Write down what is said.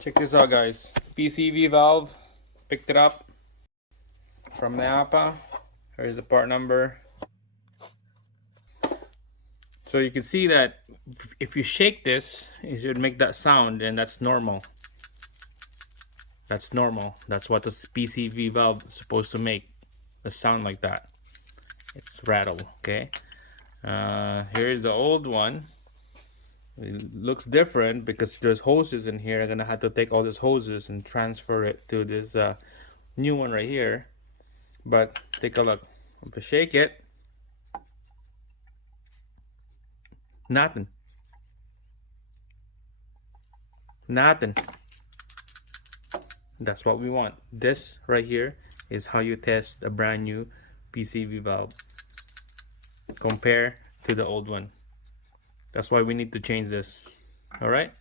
Check this out, guys. PCV valve, picked it up from Napa. Here's the part number. So you can see that if you shake this, it should make that sound, and that's normal. That's normal. That's what the PCV valve is supposed to make, a sound like that. It's rattle, okay? Here's the old one. It looks different because there's hoses in here. I'm gonna have to take all these hoses and transfer it to this new one right here. But take a look. If I shake it, nothing. Nothing. That's what we want. This right here is how you test a brand new PCV valve. Compare to the old one. That's why we need to change this. All right.